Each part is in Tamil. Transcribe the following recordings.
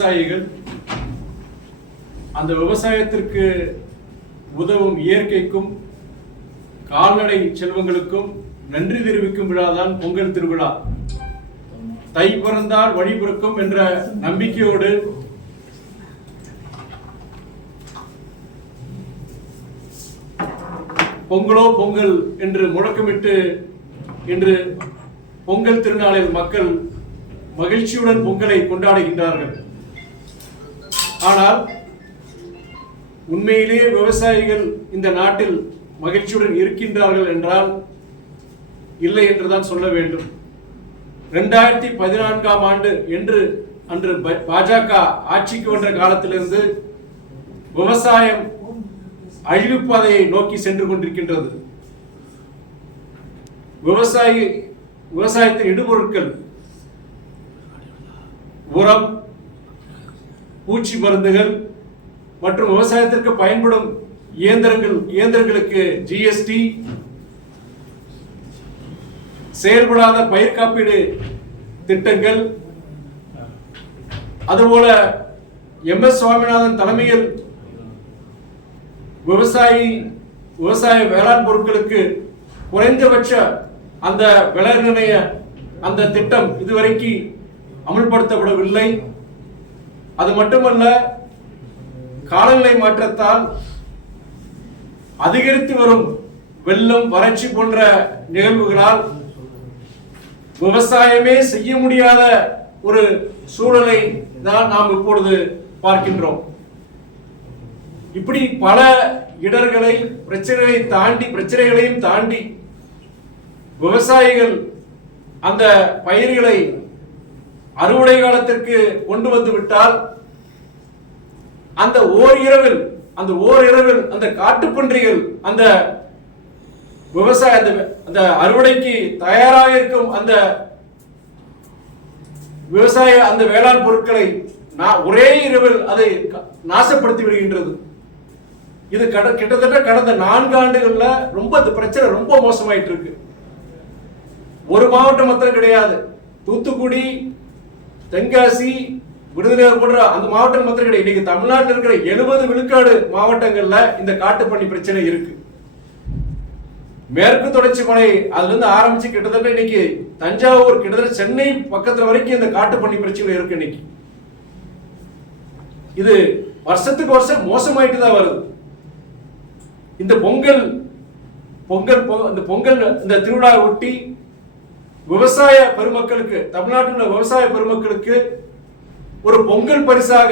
விவசாயிகள் அந்த விவசாயத்திற்கு உதவும் இயற்கைக்கும் கால்நடை செல்வங்களுக்கும் நன்றி தெரிவிக்கும் விழாதான் பொங்கல் திருவிழா. தை பிறந்தால் வழி பிறக்கும் என்ற நம்பிக்கையோடு பொங்கலோ பொங்கல் என்று முழக்கமிட்டு இன்று பொங்கல் திருநாளில் மக்கள் மகிழ்ச்சியுடன் பொங்கலை கொண்டாடுகின்றார்கள். ஆனால் உண்மையிலேயே விவசாயிகள் இந்த நாட்டில் மகிழ்ச்சியுடன் இருக்கின்றார்கள் என்றால் இல்லை என்றுதான் சொல்ல வேண்டும். 2014ஆம் ஆண்டு என்று அன்று பாஜக ஆட்சிக்கு வந்த காலத்திலிருந்து விவசாயம் அழிவுப்பாதையை நோக்கி சென்று கொண்டிருக்கின்றது. விவசாயத்தின் இடுபொருட்கள், உரம், பூச்சி மருந்துகள் மற்றும் விவசாயத்திற்கு பயன்படும் இயந்திரங்களுக்கு ஜிஎஸ்டி, செயல்படாத பயிர் காப்பீடு திட்டங்கள், அதுபோல MS சுவாமிநாதன் தலைமையில் விவசாய வேளாண் பொருட்களுக்கு குறைந்தபட்ச அந்த விலை நிர்ணய அந்த திட்டம் இதுவரைக்கு அமல்படுத்தப்படவில்லை. அது மட்டுமல்ல, காலநிலை மாற்றத்தால் அதிகரித்து வரும் வெள்ளம், வறட்சி போன்ற நிகழ்வுகளால் விவசாயமே செய்ய முடியாத ஒரு சூழலை தான் நாம் இப்பொழுது பார்க்கின்றோம். இப்படி பல இடர்களை, பிரச்சனைகளையும் தாண்டி விவசாயிகள் அந்த பயிர்களை அறுவடை காலத்திற்கு கொண்டு வந்து விட்டால் அந்த ஓரிரவில் அந்த காட்டுப்பன்றிகள் அந்த விவசாய அந்த அறுவடைக்கு தயாராக இருக்கும் அந்த விவசாய அந்த வேளாண் பொருட்களை ஒரே இரவில் அதை நாசப்படுத்தி விடுகின்றது. இது கிட்டத்தட்ட கடந்த 4 ஆண்டுகள்ல ரொம்ப பிரச்சனை ரொம்ப மோசமாயிட்டு இருக்கு. ஒரு மாவட்டம் மாத்திரம் கிடையாது, தூத்துக்குடி, தென்காசி, விருதுநகர் போன்ற அந்த மாவட்டம் மாத்திரம் கிடையாது. இன்னைக்கு தமிழ்நாட்டில் இருக்கிற 70 விழுக்காடு மாவட்டங்கள்ல இந்த காட்டுப்பன்னி பிரச்சனை இருக்கு. மேற்கு தொடர்ச்சி மலை அதுல இருந்து ஆரம்பிச்சு கிட்டத்தட்ட இன்னைக்கு தஞ்சாவூர், கிட்டத்தட்ட சென்னை பக்கத்துல வரைக்கும் இந்த காட்டுப்பன்னி பிரச்சனை இருக்கு. இன்னைக்கு இது வருஷத்துக்கு வருஷம் மோசமாயிட்டு தான் வருது. இந்த பொங்கல் இந்த திருவிழாவை ஒட்டி விவசாய பெருமக்களுக்கு, தமிழ்நாட்டில் உள்ள விவசாய பெருமக்களுக்கு ஒரு பொங்கல் பரிசாக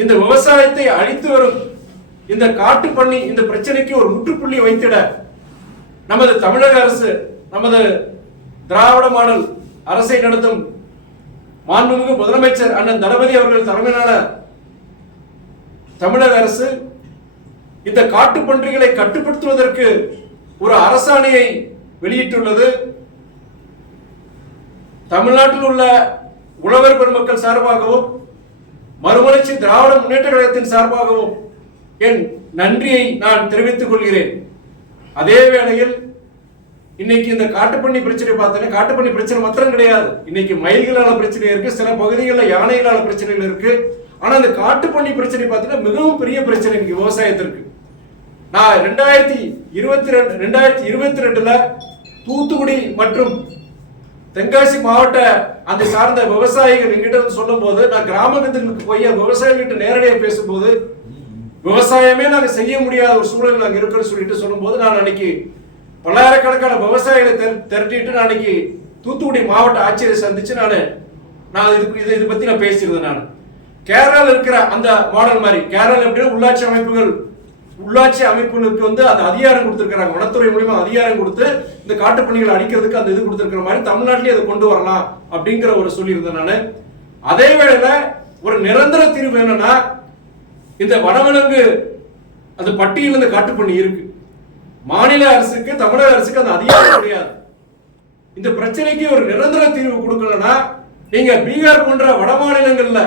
இந்த விவசாயத்தை அழித்து வரும் இந்த காட்டுப்பன்னி இந்த பிரச்சனைக்கு ஒரு முற்றுப்புள்ளி வைத்திட நமது தமிழக அரசு, நமது திராவிட மாடல் அரசை நடத்தும் மாண்புமிகு முதலமைச்சர் அண்ணன் தளபதி அவர்கள் தலைமையிலான தமிழக அரசு இந்த காட்டுப்பன்றிகளை கட்டுப்படுத்துவதற்கு ஒரு அரசாணையை வெளியிட்டுள்ளது. தமிழ்நாட்டில் உள்ள உழவர் பெருமக்கள் சார்பாகவும் மறுமலர்ச்சி திராவிட முன்னேற்ற கழகத்தின் சார்பாகவும் என் நன்றியை நான் தெரிவித்துக் கொள்கிறேன். அதே வேளையில் இன்னைக்கு இந்த காட்டுப்பன்னி பிரச்சனை பார்த்தீங்கன்னா, காட்டுப்பன்னி பிரச்சனை மாத்திரம் கிடையாது, இன்னைக்கு மயில்களால பிரச்சனை இருக்கு, சில பகுதிகளில் யானைகளால பிரச்சனைகள் இருக்கு. ஆனா இந்த காட்டுப்பன்னி பிரச்சனை பார்த்தீங்கன்னா மிகவும் பெரிய பிரச்சனை இன்னைக்கு விவசாயத்திற்கு. நான் 2022ல தூத்துக்குடி மற்றும் தென்காசி மாவட்ட அந்த சார்ந்த விவசாயிகள் என்கிட்ட சொல்லும் போது, நான் கிராமங்களுக்கு போய் விவசாயிகிட்ட நேரடியாக பேசும்போது, விவசாயமே நாங்க செய்ய முடியாத ஒரு சூழல் நாங்க இருக்கிறோம் சொல்லிட்டு சொல்லும் போது, நான் அன்னைக்கு பல்லாயிரக்கணக்கான விவசாயிகளை திரட்டிட்டு நான் அன்னைக்கு தூத்துக்குடி மாவட்ட ஆட்சியரை சந்திச்சு நான் இதை பத்தி நான் பேசியிருந்தேன். நான் கேரளாவில் இருக்கிற அந்த மாடல் மாதிரி, கேரளா எப்படின்னா உள்ளாட்சி அமைப்புகளுக்கு வந்து அந்த அதிகாரம் கொடுத்திருக்கிறாங்க, வனத்துறை மூலமா அதிகாரம் கொடுத்து இந்த காட்டுப்பன்னிகளை அழிக்கிறதுக்கு அந்த இது கொடுத்திருக்கிற மாதிரி தமிழ்நாட்டிலேயே அதை கொண்டு வரலாம் அப்படிங்கிற ஒரு சொல்லியிருந்தேன் நான். அதே வேளையில ஒரு நிரந்தர தீர்வு என்னன்னா, இந்த வனவிலங்கு அந்த பட்டியல் இந்த காட்டுப்பன்னி இருக்கு, மாநில அரசுக்கு, தமிழக அரசுக்கு அந்த அதிகாரம் கிடையாது. இந்த பிரச்சனைக்கு ஒரு நிரந்தர தீர்வு கொடுக்கலன்னா, நீங்க பீகார் போன்ற வட மாநிலங்கள்ல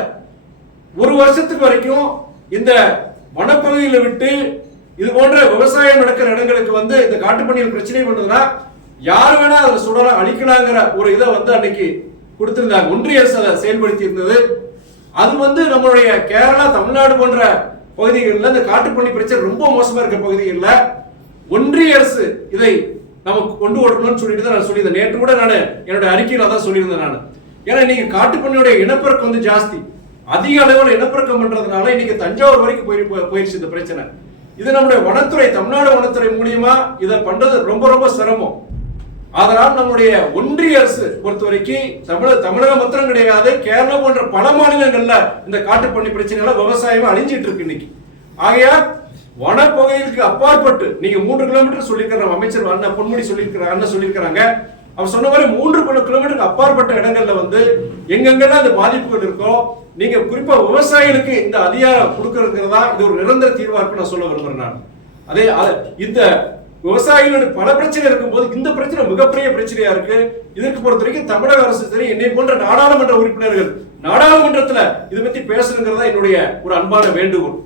ஒரு வருஷத்துக்கு வரைக்கும் இந்த வனப்பகுதியில விட்டு இது போன்ற விவசாயம் நடக்கிற இடங்களுக்கு வந்து இந்த காட்டுப்பன்னிகள் பிரச்சனை பண்ணுதுன்னா யார் வேணா அதை சுடலாம், அழிக்கலாங்கிற ஒரு இதை வந்து அன்னைக்கு கொடுத்திருந்தாங்க. ஒன்றிய அரசு அதை செயல்படுத்தி இருந்தது. அது நம்மளுடைய கேரளா, தமிழ்நாடு போன்ற பகுதிகளில் இந்த காட்டுப்பண்ணி பிரச்சனை ரொம்ப மோசமா இருக்க பகுதிகளில் ஒன்றிய அரசு இதை நமக்கு கொண்டு வரணும்னு சொல்லிட்டு தான் நான் சொல்லியிருந்தேன். நேற்று கூட நான் என்னோட அறிக்கையில் அதான் சொல்லியிருந்தேன் நான். ஏன்னா இன்னைக்கு காட்டுப்பண்ணியோட இனப்பெருக்கம் ஜாஸ்தி, அதிக அளவில் இனப்பெருக்கம் பண்றதுனால இன்னைக்கு தஞ்சாவூர் வரைக்கும் போயிருச்சு இந்த பிரச்சனை. இது நம்முடைய வனத்துறை, தமிழ்நாடு வனத்துறை மூலியமா இதை பண்றது ரொம்ப ரொம்ப சிரமம். அதனால் நம்முடைய ஒன்றிய அரசு பொறுத்த வரைக்கும் தமிழகம் மாத்திரம் கிடையாது, கேரளா போன்ற பல மாநிலங்கள்ல இந்த காட்டுப்பண்ணி பிரச்சனைகளை விவசாயம் அழிஞ்சிட்டு இருக்கு இன்னைக்கு. ஆகையால் வனப்பகுதிக்கு அப்பாற்பட்டு நீங்க 3 கிலோமீட்டர் சொல்லியிருக்கிற அமைச்சர் அண்ணன் பொன்முடி சொல்லியிருக்கிறாங்க. அவர் சொன்ன மாதிரி 3 கிலோமீட்டருக்கு அப்பாற்பட்ட இடங்கள்ல எங்கெங்கெல்லாம் அந்த பாதிப்புகள் இருக்கோ, நீங்க குறிப்பா விவசாயிகளுக்கு இந்த அதிகாரம் கொடுக்கறதுங்கிறதா இது ஒரு நிரந்தர தீர்வா இருக்கு நான் சொல்ல விரும்புறேன் நான். அதே இந்த விவசாயிகளோட பல பிரச்சனை இருக்கும்போது இந்த பிரச்சனை மிகப்பெரிய பிரச்சனையா இருக்கு. இதற்கு பொறுத்த வரைக்கும் தமிழக அரசு சரி, என்னை போன்ற நாடாளுமன்ற உறுப்பினர்கள் நாடாளுமன்றத்துல இதை பத்தி பேசணுங்கிறதா என்னுடைய ஒரு அன்பான வேண்டுகோள்.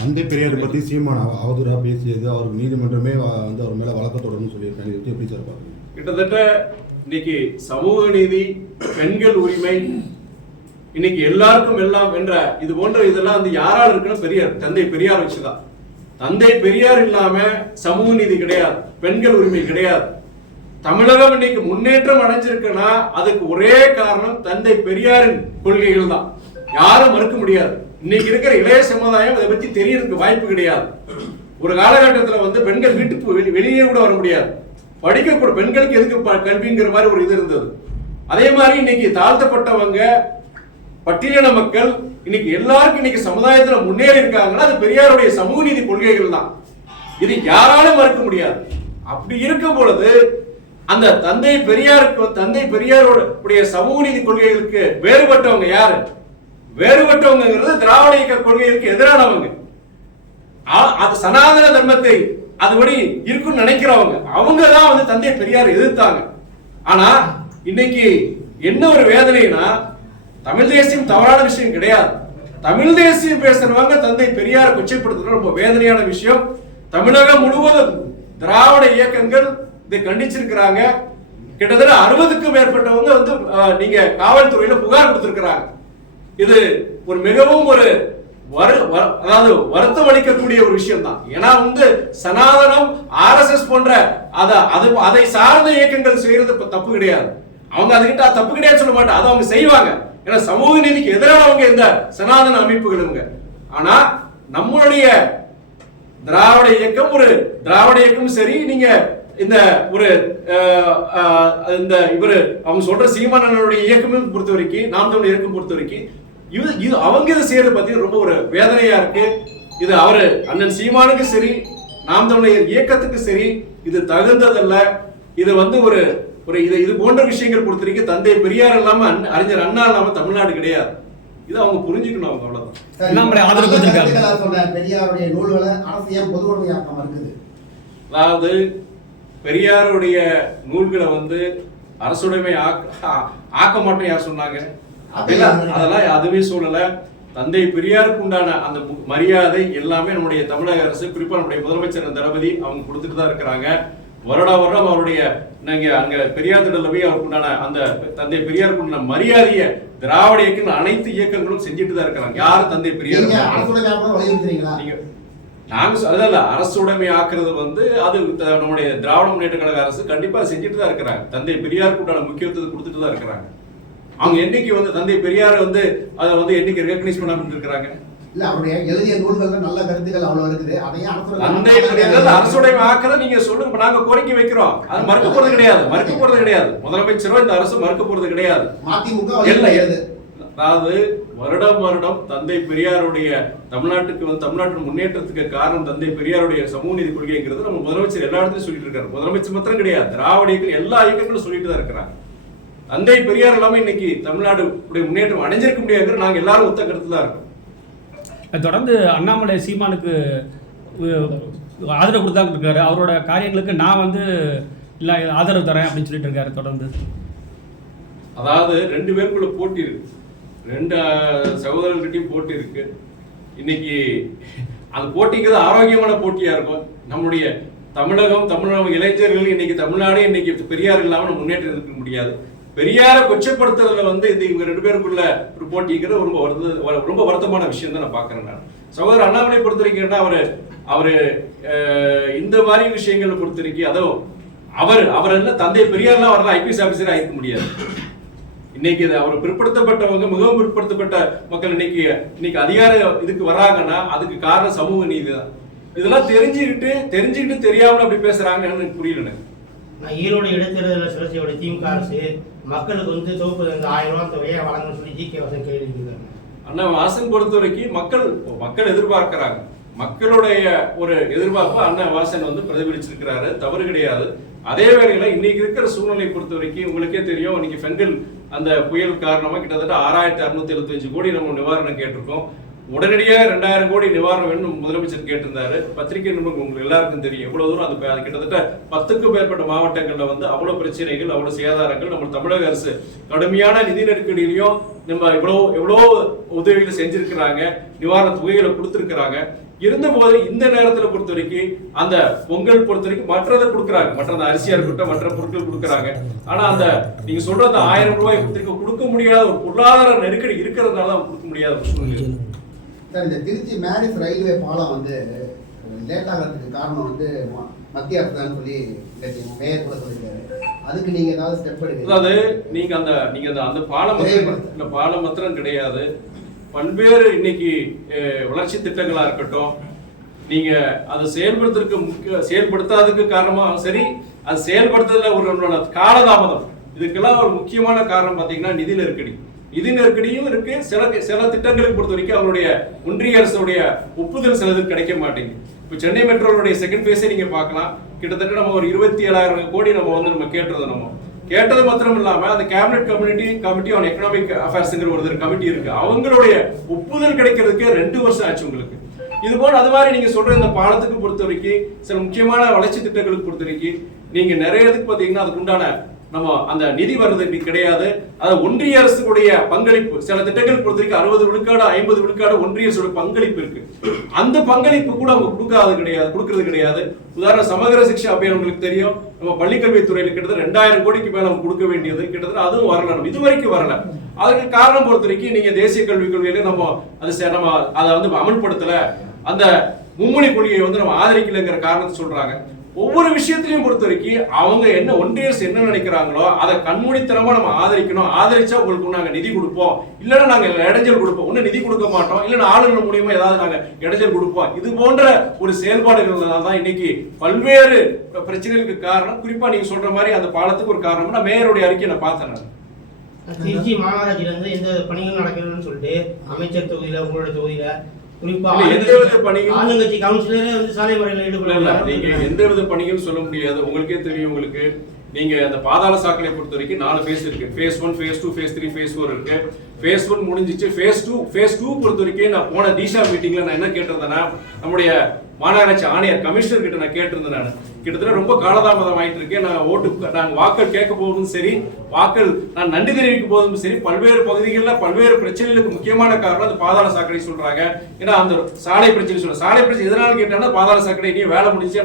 தந்தை பெரியார் பத்தி சீமான் அவதூறா பேசியது, அவருக்கு நீதிமன்றமே அவர் மேல வழக்கு தொடர்ந்து சொல்லியிருக்காங்க. எப்படி சார் பாக்குறீங்க? கிட்டத்தட்ட இன்னைக்கு சமூக நீதி, பெண்கள் உரிமை, இன்னைக்கு எல்லாருக்கும் எல்லாம் என்ற இது போன்ற இதெல்லாம் யாரால் இருக்குன்னு பெரியார், தந்தை பெரியார் வச்சுதான். தந்தை பெரியார் இல்லாம சமூக நீதி கிடையாது, பெண்கள் உரிமை கிடையாது. தமிழகம் இன்னைக்கு முன்னேற்றம் அடைஞ்சிருக்குன்னா அதுக்கு ஒரே காரணம் தந்தை பெரியாரின் கொள்கைகள் தான், யாரும் மறுக்க முடியாது. இன்னைக்கு இருக்கிற இளைய சமுதாயம் அதை பத்தி தெரியறதுக்கு வாய்ப்பு கிடையாது. ஒரு காலகட்டத்தில் பெண்கள் வீட்டுக்கு வெளியே கூட வர முடியாது, படிக்கக்கூட பெண்களுக்கு எதுக்கு கல்விங்கிற மாதிரி ஒரு இது இருந்தது. அதே மாதிரி இன்னைக்கு தாழ்த்தப்பட்டவங்க, பட்டியலின மக்கள் இன்னைக்கு எல்லாருக்கும் இன்னைக்கு சமுதாயத்துல முன்னேறி இருக்காங்கன்னா அது பெரியாருடைய சமூக நீதி கொள்கைகள் தான். இது யாராலும் மறுக்க முடியாது. அப்படி இருக்கும் பொழுது அந்த தந்தை பெரியாருடைய சமூக நீதி கொள்கைகளுக்கு வேறுபட்டவங்க யாரு? வேறுபட்டவங்கிறது திராவிட இயக்க கொள்கைகளுக்கு எதிரானவங்க, அது சனாதன தர்மத்தை அதுபடி இருக்குன்னு நினைக்கிறவங்க, அவங்க தான் தந்தை பெரியார் எதிர்த்தாங்க. ஆனா இன்னைக்கு என்ன ஒரு வேதனைனா, தமிழ் தேசியம் தவறான விஷயம் கிடையாது, தமிழ் தேசியம் பேசுறவங்க தந்தை பெரியாரை கொச்சைப்படுத்துறது ரொம்ப வேதனையான விஷயம். தமிழகம் முழுவதும் திராவிட இயக்கங்கள் இதை கண்டிச்சிருக்கிறாங்க. கிட்டத்தட்ட 60க்கும் மேற்பட்டவங்க நீங்க காவல்துறையில புகார் கொடுத்திருக்கிறாங்க. இது ஒரு மிகவும் ஒரு அதாவது வருத்தம் அளிக்கக்கூடிய ஒரு விஷயம் தான். ஏன்னா சனாதனம், RSS போன்ற அதை சார்ந்த இயக்கங்கள் செய்யறது தப்பு கிடையாது, அவங்க அதுகிட்ட தப்பு கிடையாது சொல்ல மாட்டாங்க, அதை அவங்க செய்வாங்க. ஏன்னா சமூக நீதிக்கு எதிரானவங்க இந்த சனாதன அமைப்புகள். ஆனா நம்மளுடைய திராவிட இயக்கம் சரி, நீங்க இந்த ஒரு இந்த இவரு அவங்க சொல்ற சீமானனுடைய இயக்கமும் பொறுத்த வரைக்கும், நாம் தமிழர் இயக்கம் பொறுத்த வரைக்கும் அவங்க இதை செய்யறது பத்தி ரொம்ப ஒரு வேதனையா இருக்கு. இது அவரு அண்ணன் சீமானுக்கு சரி, நாம் தமிழர் இயக்கத்துக்கு சரி, இது தகுந்ததல்ல. இது ஒரு இது போன்ற விஷயங்கள் பொறுத்த வரைக்கும் தந்தை பெரியார் இல்லாம அறிஞர் அண்ணா இல்லாம தமிழ்நாடு கிடையாது. இது அவங்க புரிஞ்சுக்கணும். அவங்க அவ்வளவுதான். பெரியாருடைய நூல்களை அரசியல் பொதுவுடைமையாக்கம் இருக்குது. அதாவது பெரியாருடைய நூல்களை அரசுடைமை ஆக்க மாட்டோம் யார் சொன்னாங்க? அதெல்லாம் அதுவே சொல்லல. தந்தை பெரியாருக்கு உண்டான அந்த மரியாதை எல்லாமே நம்முடைய தமிழக அரசு, குறிப்பா நம்முடைய முதலமைச்சர் தளபதி அவங்க கொடுத்துட்டு தான் இருக்கிறாங்க. வருடம் அவருடைய அங்க பெரியார் திடல்ல போய் அவருக்கு உண்டான அந்த தந்தை பெரியாருக்கு உண்டான மரியாதையை திராவிட இயக்கம் அனைத்து இயக்கங்களும் செஞ்சுட்டு தான் இருக்கிறாங்க. யாரு தந்தை பெரியார் நாங்க அதல்ல அரசுடைமை ஆக்குறது அது நம்முடைய திராவிட முன்னேற்ற கழக அரசு கண்டிப்பா செஞ்சுட்டு தான் இருக்கிறாங்க. தந்தை பெரியாருக்கு உண்டான முக்கியத்துவத்தை கொடுத்துட்டு தான் இருக்கிறாங்க. அவங்க என்னைக்கு தந்தை பெரியார் அதை என்னைக்கு ரெகக்னைஸ் பண்ணாம இருக்கிறாங்க? இல்ல, அவருடைய எழுதிய நூல்கள்ல நல்ல கருத்துக்கள் அவ்வளவு இருக்குது. அதையும் தந்தை பெரியார் அரசுடைமை ஆக்குறத நீங்க சொல்லுங்க, நாங்க கோரிக்கை வைக்கிறோம். அது மறுக்க போறது கிடையாது. முதலமைச்சரோ இந்த அரசு மறுக்க போறது கிடையாது. அதாவது வருடம் தந்தை பெரியாருடைய தமிழ்நாட்டு முன்னேற்றத்துக்கு காரணம் தந்தை பெரியாருடைய சமூக நீதி கொள்கைங்கிறது நம்ம முதலமைச்சர் எல்லா இடத்துலயும் சொல்லிட்டு இருக்காரு. முதலமைச்சர் மாத்திரம் கிடையாது, திராவிட இயக்கம் எல்லா இயக்கங்களும் சொல்லிட்டு தான் இருக்கிறாங்க. தந்தை பெரியார் எல்லாமே இன்னைக்கு தமிழ்நாடு முன்னேற்றம் அடைஞ்சிருக்க முடியாது, நாங்க எல்லாரும் ஒத்த கருத்து தான் இருக்கோம். தொடர்ந்து அண்ணாமலை சீமானுக்கு ஆதரவு கொடுத்தாங்க இருக்காரு. அவரோட காரியங்களுக்கு நான் இல்லை ஆதரவு தரேன் அப்படின்னு சொல்லிட்டு இருக்காரு தொடர்ந்து. அதாவது 2 பேருக்குள்ள போட்டி இருக்கு, 2 சகோதரர்கிட்டையும் போட்டி இருக்கு. இன்னைக்கு அந்த போட்டிங்கிறது ஆரோக்கியமான போட்டியா இருக்கும். நம்முடைய தமிழக இளைஞர்கள் இன்னைக்கு தமிழ்நாடு இன்னைக்கு பெரியார் இல்லாமல் முன்னேற்றம் இருக்க முடியாது. பெரியார கொச்சப்படுத்துறதுல வந்து இந்த இவங்க 2 பேருக்குள்ள ஒரு போட்டிங்கிறது ரொம்ப வருத்தமான விஷயம் தான் நான் பாக்குறேன். நான் சகோதரர் அண்ணாமலை பொறுத்த வரைக்கும் அவரு இந்த மாதிரி விஷயங்களை பொறுத்த வரைக்கும் அதுவும் அவர் என்ன தந்தை பெரியார்லாம் வரலாம் ஐபிஎஸ் ஆபீசரா இருக்க முடியாது. இன்னைக்கு அவர் பிற்படுத்தப்பட்டவங்க, மிகவும் பிற்படுத்தப்பட்ட மக்கள் இன்னைக்கு அதிகார இதுக்கு வர்றாங்கன்னா அதுக்கு காரணம் சமூக நீதி தான். இதெல்லாம் தெரிஞ்சுக்கிட்டு தெரியாமல அப்படி பேசுறாங்கன்னு எனக்கு புரியல. நான் ஈரோடு இடைத்தேர்தல் சுழற்சியோட திமுக அரசு மக்களுக்கு வந்து தொகுப்பு 1000 ரூபாய் தொகையை வழங்கணும்னு சொல்லி ஜி.கே. வாசன் கேள்வி இருக்கிறாங்க. அண்ணா வாசன் பொறுத்த வரைக்கும் மக்கள் எதிர்பார்க்கிறாங்க. மக்களுடைய ஒரு எதிர்பார்ப்பு அண்ணன் வாசன் வந்து பிரதிபலிச்சிருக்கிறாரு, தவறு கிடையாது. அதே வேளையில இன்னைக்கு இருக்கிற சூழ்நிலை பொறுத்த வரைக்கும் உங்களுக்கே தெரியும், இன்னைக்கு பெண்கள் அந்த புயல் காரணமா கிட்டத்தட்ட 6675 கோடி நம்ம நிவாரணம் கேட்டிருக்கோம். உடனடியாக 2000 கோடி நிவாரணம் வேணும் முதலமைச்சர் கேட்டிருந்தாரு. பத்திரிகை நிருபர்கள் உங்களுக்கு எல்லாருக்கும் தெரியும் எவ்வளவு தூரம் அது கிட்டத்தட்ட 10க்கும் மேற்பட்ட மாவட்டங்கள்ல வந்து அவ்வளவு பிரச்சனைகள், அவ்வளவு சேதாரங்கள். நம்ம தமிழக அரசு கடுமையான நிதி நெருக்கடியிலையும் நம்ம எவ்வளவு உதவிகளை செஞ்சிருக்கிறாங்க, நிவாரண தொகைகளை கொடுத்திருக்கிறாங்க. இருந்த போது இந்த நேரத்துல பொறுத்த வரைக்கும் அந்த பொங்கல் பொறுத்த வரைக்கும் மற்றதை கொடுக்குறாங்க, மற்ற அரிசியா இருக்கட்டும், மற்ற பொருட்கள் கொடுக்குறாங்க. ஆனா அந்த நீங்க சொல்ற அந்த 1000 ரூபாய் கொடுக்க முடியாத ஒரு பொருளாதார நெருக்கடி இருக்கிறதுனால தான் கொடுக்க முடியாத ஒரு சூழ்நிலை. சார், இந்த திருச்சி மேரிஸ் ரயில்வே பாலம் வந்து லேட் ஆகிறதுக்கு காரணம் வந்து மத்திய அரசு தான் சொல்லி மேயர் கூட சொல்லியிருக்காரு. அதுக்கு நீங்க ஏதாவது ஸ்டெப் எடுக்க? அதாவது நீங்க அந்த பாலம் மாத்திரம் கிடையாது, பல்வேறு இன்னைக்கு வளர்ச்சி திட்டங்களா இருக்கட்டும், நீங்க அதை செயல்படுத்தாததுக்கு காரணமா சரி, அது செயல்படுத்துறதுல ஒரு காலதாமதம், இதுக்கெல்லாம் ஒரு முக்கியமான காரணம் பாத்தீங்கன்னா நிதி நெருக்கடியும் இருக்கு. சில திட்டங்களுக்கு பொறுத்த வரைக்கும் அவருடைய ஒன்றிய அரசுடைய ஒப்புதல் சிலது கிடைக்க மாட்டேங்குது. இப்போ சென்னை மெட்ரோனுடைய செகண்ட் பேஸை நீங்க பார்க்கலாம். கிட்டத்தட்ட நம்ம ஒரு 27,000 கோடி நம்ம கேட்டது மாத்திரம் இல்லாம அந்த கேபினட் கமிட்டி ஆன் எக்கனாமிக் அஃபேர்ஸ்ங்கிற ஒரு கமிட்டி இருக்கு, அவங்களுடைய ஒப்புதல் கிடைக்கிறதுக்கு 2 வருஷம் ஆச்சு உங்களுக்கு. இது போல அது மாதிரி நீங்க சொல்ற இந்த பாலத்துக்கு பொறுத்த வரைக்கும் சில முக்கியமான வளர்ச்சி திட்டங்களுக்கு பொறுத்த வரைக்கும் நீங்க நிறைய இதுக்கு பாத்தீங்கன்னா அதுக்கு உண்டான நம்ம அந்த நிதி வர்றது கிடையாது. அது ஒன்றிய அரசுடைய பங்களிப்பு சில திட்டங்களுக்கு பொறுத்த வரைக்கும் 60 விழுக்காடு 50 விழுக்காடு ஒன்றிய அரசோட பங்களிப்பு இருக்கு. அந்த பங்களிப்பு கூட அவங்க கொடுக்கறது கிடையாது. உதாரணம் சமகர சிக்ஷா அபியான் உங்களுக்கு தெரியும், நம்ம பள்ளிக்கல்வித்துறையில கிட்டத்தட்ட 2000 கோடிக்கு மேல நம்ம கொடுக்க வேண்டியது கிட்டத்தட்ட அதுவும் வரல, நம்ம இது வரைக்கும் வரல. அதுக்கு காரணம் பொறுத்த வரைக்கும் நீங்க தேசிய கல்விக் கொள்கையில நம்ம அதை வந்து அமல்படுத்தல, அந்த மும்மொழி கொள்கையை வந்து நம்ம ஆதரிக்கலைங்கிற காரணத்தை சொல்றாங்க. ஒவ்வொரு விஷயத்திலையும் பொறுத்த வரைக்கும் அவங்க ஒன்றிய அரசு என்ன நினைக்கிறாங்களோ அதை கண்மூடித்தனமா நம்ம ஆதரிக்கணும். ஆதரிச்சா உங்களுக்கு நாங்க நிதி கொடுப்போம், இல்லைன்னா நாங்க இடைஞ்சல் கொடுப்போம், ஒன்னும் நிதி கொடுக்க மாட்டோம், இல்லைன்னா ஆளுநர் மூலியமா ஏதாவது நாங்க இடைஞ்சல் கொடுப்போம். இது போன்ற ஒரு செயல்பாடுகள்னால தான் இன்னைக்கு பல்வேறு பிரச்சனைகளுக்கு காரணம். குறிப்பா நீங்க சொல்ற மாதிரி அந்த பாலத்துக்கு ஒரு காரணம் நான் மேயருடைய அறிக்கையை நான் பார்த்தேன். திருச்சி மாநகராட்சியில இருந்து எந்த பணிகள் நடக்கணும்னு சொல்லிட்டு அமைச்சர் தொகுதியில உங்களோட தொகுதியில குறிப்பா ஆளுங்கட்சி கவுன்சிலரே வந்து சாலை மறியலில் ஈடுபடல. நீங்க எந்த வித பணிகள் சொல்ல முடியாது. உங்களுக்கே தெரியும், உங்களுக்கு நீங்க அந்த பாதாள சாக்கடை பொறுத்த வரைக்கும் 4 ஃபேஸ் இருக்கு. ஃபேஸ் 1, ஃபேஸ் 2, ஃபேஸ் 3, ஃபேஸ் 4 இருக்கு. ஃபேஸ் 1 முடிஞ்சிச்சு. ஃபேஸ் 2 பொறுத்த வரைக்கும் நான் போன டிஷா மீட்டிங்ல நான் என்ன கேட்டிருந்தேன்னா, நம்முடைய மாநகராட்சி ஆணையர் கமிஷனர் கிட்ட நான் கேட்டிருந்தேன். நான் கிட்டத்தட்ட ரொம்ப காலதாமதம் ஆயிட்டு இருக்கேன். நாங்க வாக்கள் கேட்க போவதும் சரி, நான் நன்றி தெரிவிக்க போதும் சரி, பல்வேறு பகுதிகளில் பல்வேறு பிரச்சனைகளுக்கு முக்கியமான காரணம் அந்த பாதாள சாக்கடை சொல்றாங்க. ஏன்னா அந்த சாலை பிரச்சனை எதனால கேட்டாங்கன்னா பாதாள சாக்கடை இனியும் வேலை முடிச்சு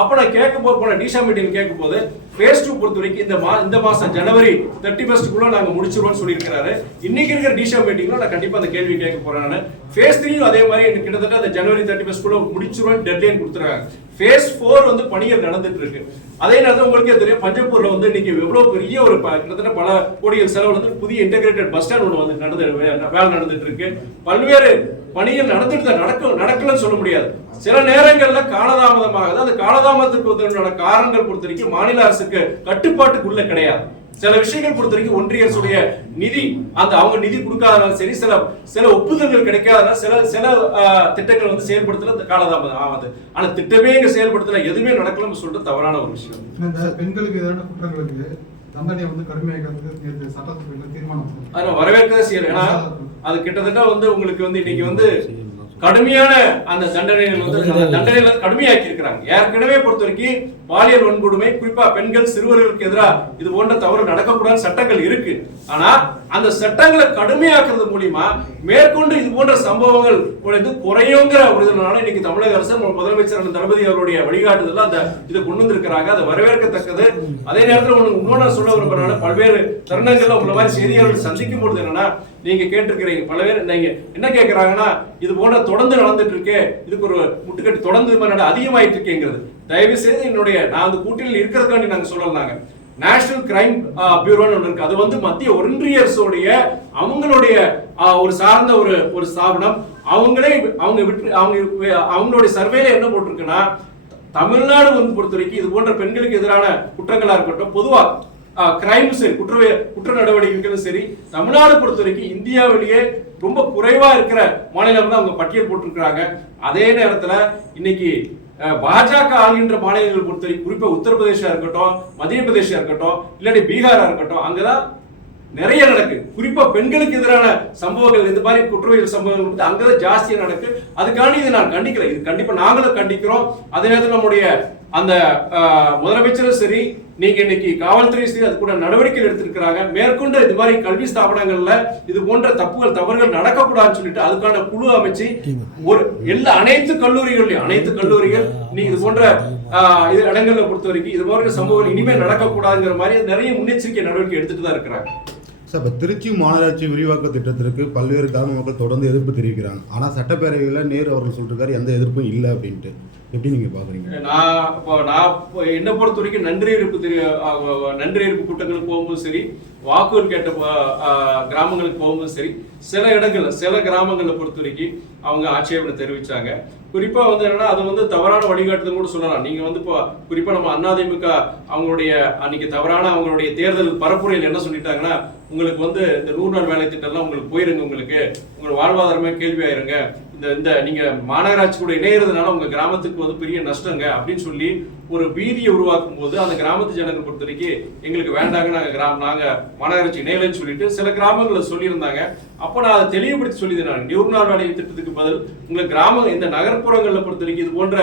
அப்ப நான் போன டிஷா மீட்டிங் கேட்கும் போது ஃபேஸ் 2 பொறுத்த வரைக்கும் இந்த மாசம் ஜனவரி 31 நாங்க முடிச்சிருவோம்னு சொல்லியிருக்கிறாரு. இன்னைக்கு இருக்கிற டிஷா மீட்டிங்ல நான் கண்டிப்பா அந்த கேள்வி கேட்க போறேன். நான் ஃபேஸ் 3 அதே மாதிரி எனக்கு கிட்டத்தட்ட அந்த ஜனவரி 31 முடிச்சிருவோம் டெட்லைன் கொடுத்துறாங்க. ஃபேஸ் 4 வந்து பணிகள் நடந்துட்டு இருக்கு. அதே நேரத்தில் உங்களுக்கே தெரியும், பஞ்சப்பூர்ல வந்து இன்னைக்கு எவ்வளவு பெரிய ஒரு கிட்டத்தட்ட பல கோடிகள் செலவு வந்து புதிய இன்டெகிரேட்டட் பஸ் ஸ்டாண்ட் ஒன்று வந்து வேலை நடந்துட்டு இருக்கு. பல்வேறு பணிகள் நடக்கலன்னு சொல்ல முடியாது. சில நேரங்கள்ல காலதாமதமாகுது. அந்த காலதாமதத்துக்கு காரணங்கள் பொறுத்த வரைக்கும் மாநில அரசுக்கு கட்டுப்பாட்டுக்குள்ள கிடையாது. சில விஷயங்கள் பொறுத்த வரைக்கும் ஒன்றிய அரசுடைய நிதி அவங்க நிதி கொடுக்காதனால சரி, சில ஒப்புதல்கள் கிடைக்காதனால சில திட்டங்கள் வந்து செயல்படுத்தல காலதாமதம் ஆகுது. ஆனா திட்டமே இங்க செயல்படுத்தல, எதுவுமே நடக்கலன்னு சொல்றது தவறான ஒரு விஷயம். பெண்களுக்கு எதிரான குற்றங்களுக்கு தண்டனை வந்து கடுமையாகிறது சட்டத்துக்கு தீர்மானம் வரவேற்கதான் செய்யல. ஏன்னா அது கிட்டத்தட்ட வந்து உங்களுக்கு வந்து இன்னைக்கு வந்து கடுமையான அந்த தண்டனைகள் வந்து அந்த தண்டனைகளை கடுமையாக்கி இருக்கிறாங்க. ஏற்கனவே பொறுத்த வரைக்கும் பாலியல் வன்கொடுமை, குறிப்பா பெண்கள் சிறுவர்களுக்கு எதிராக இது போன்ற தவறு நடக்கக்கூடாத சட்டங்கள் இருக்கு. ஆனா அந்த சட்டங்களை கடுமையாக்குறது மூலியமா மேற்கொண்டு இது போன்ற சம்பவங்கள் குறையுங்கிற ஒரு இதனால இன்னைக்கு தமிழக அரசு முதலமைச்சர் தளபதி அவருடைய வழிகாட்டுதல் அந்த இதை கொண்டு வந்திருக்கிறாங்க. அதை வரவேற்கத்தக்கது. அதே நேரத்தில் இன்னொன்னு சொல்ல விரும்புறதுனால பல்வேறு தருணங்கள்ல உங்களை மாதிரி செய்தியாளர்கள் சந்திக்கும் பொழுது என்னன்னா, நீங்க கேட்டிருக்கிறீங்க பல பேர் நீங்க என்ன கேட்கறாங்கன்னா, இது போன்ற தொடர்ந்து நடந்துட்டு இருக்கு, இதுக்கு ஒரு முட்டுக்கட்டு தொடர்ந்து அதிகமாயிட்டு இருக்கேங்கிறது. தயவு செய்து என்னுடைய நான் அந்த கூட்டணியில் இருக்கிறதுக்காண்டி நாங்க சொல்லலாங்க. நேஷனல் கிரைம் பியூரோன்னு ஒன்று இருக்கு. அது வந்து மத்திய ஒன்றிய அரசுடைய அவங்களுடைய ஒரு சார்ந்த ஒரு ஸ்தாபனம். அவங்களே அவங்களுடைய சர்வேல என்ன போட்டிருக்குன்னா, தமிழ்நாடு வந்து பொறுத்த வரைக்கும் இது போன்ற பெண்களுக்கு எதிரான குற்றங்களா இருக்கட்டும், பொதுவா கிரைம் சரி குற்ற நடவடிக்கைகளும் சரி, தமிழ்நாடு பொறுத்த வரைக்கும் இந்தியாவிலேயே ரொம்ப குறைவா இருக்கிற மாநிலம் தான் அவங்க பட்டியல் போட்டிருக்கிறாங்க. அதே நேரத்துல இன்னைக்கு பாஜக ஆளுகின்ற மாநிலங்கள் பொறுத்தவரைக்கும் குறிப்பா உத்தரப்பிரதேசா இருக்கட்டும், மத்திய பிரதேசா இருக்கட்டும், இல்லாட்டி பீகாரா இருக்கட்டும், அங்கதான் நிறைய நடக்கு. குறிப்பா பெண்களுக்கு எதிரான சம்பவங்கள், இந்த மாதிரி குற்றவியல் சம்பவங்கள் வந்து அங்கதான் ஜாஸ்தியா நடக்கு. அதுக்காண்டி இதை நான் கண்டிக்கிறேன். இது கண்டிப்பா நாங்களும் கண்டிக்கிறோம். அதே நேரத்தில் நம்முடைய அந்த முதலமைச்சரும் சரி, நீங்க இன்னைக்கு காவல்துறை சரி, அது கூட நடவடிக்கை எடுத்திருக்கிறாங்க. மேற்கொண்டு இது மாதிரி கல்வி ஸ்தாபனங்கள்ல இது போன்ற தவறுகள் நடக்கக்கூடாதுன்னு சொல்லிட்டு அதுக்கான குழு அமைச்சு ஒரு அனைத்து கல்லூரிகள் நீங்க இது போன்ற இது இடங்கள்ல பொறுத்த வரைக்கும் இது போன்ற சம்பவங்கள் இனிமேல் நடக்கக்கூடாதுங்கிற மாதிரி நிறைய முன்னெச்சரிக்கை நடவடிக்கை எடுத்துட்டு தான் இருக்கிறாங்க. சார், இப்போ திருச்சி மாநகராட்சி விரிவாக்க திட்டத்திற்கு பல்வேறு கிராம மக்கள் தொடர்ந்து எதிர்ப்பு தெரிவிக்கிறாங்க. ஆனால் சட்டப்பேரவையில் நேரு அவர்கள் சொல்லிருக்காரு எந்த எதிர்ப்பும் இல்லை அப்படின்ட்டு. எப்படி நீங்க பாக்குறீங்க? நான் என்ன பொறுத்த வரைக்கும் நன்றி அறிவிப்பு கூட்டங்களுக்கு போகும்போது சரி, வாக்குகள் கேட்ட கிராமங்களுக்கு போகும்போது சரி, சில கிராமங்களை பொறுத்த வரைக்கும் அவங்க ஆட்சேபனை தெரிவிச்சாங்க. குறிப்பா வந்து என்னன்னா, அது வந்து தவறான வழிகாட்டுதல் கூட சொல்லலாம். நீங்க வந்து இப்போ குறிப்பா நம்ம அதிமுக அவங்களுடைய அன்னைக்கு தவறான அவங்களுடைய தேர்தல் பரப்புரையில் என்ன சொல்லிட்டாங்கன்னா, உங்களுக்கு வந்து இந்த 100 நாள் வேலை திட்டம்லாம் உங்களுக்கு போயிருங்க, உங்க வாழ்வாதாரமே கேள்வி ஆயிருங்க, இந்த நீங்க மாநகராட்சி கூட இணையறதுனால உங்க கிராமத்துக்கு வந்து பெரிய நஷ்டங்க அப்படின்னு சொல்லி ஒரு பீதியை உருவாக்கும் போது அந்த கிராமத்து ஜனங்கள் பொறுத்த வரைக்கும் எங்களுக்கு வேண்டாங்க, நாங்க மாநகராட்சி இணையலன்னு சொல்லிட்டு சில கிராமங்களை சொல்லியிருந்தாங்க. அப்போ நான் அதை தெளிவுபடுத்தி சொல்லியிருந்தேன். 100 நாள் வேலை திட்டத்துக்கு பதில் உங்களுக்கு கிராமம் இந்த நகர்ப்புறங்களை பொறுத்த வரைக்கும் இது போன்ற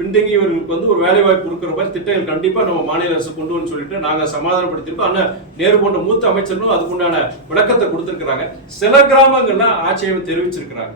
பின்தங்கியவர்களுக்கு வந்து ஒரு வேலை வாய்ப்பு இருக்கிற மாதிரி திட்டங்கள் கண்டிப்பா நம்ம மாநில அரசு கொண்டு வந்து சொல்லிட்டு நாங்க சமாதானப்படுத்திருக்கோம். ஆனா நேரு போன்ற மூத்த அமைச்சர்களும் அதுக்குண்டான விளக்கத்தை கொடுத்திருக்கிறாங்க. சில கிராமங்கள்ல ஆட்சேபம் தெரிவிச்சிருக்கிறாங்க.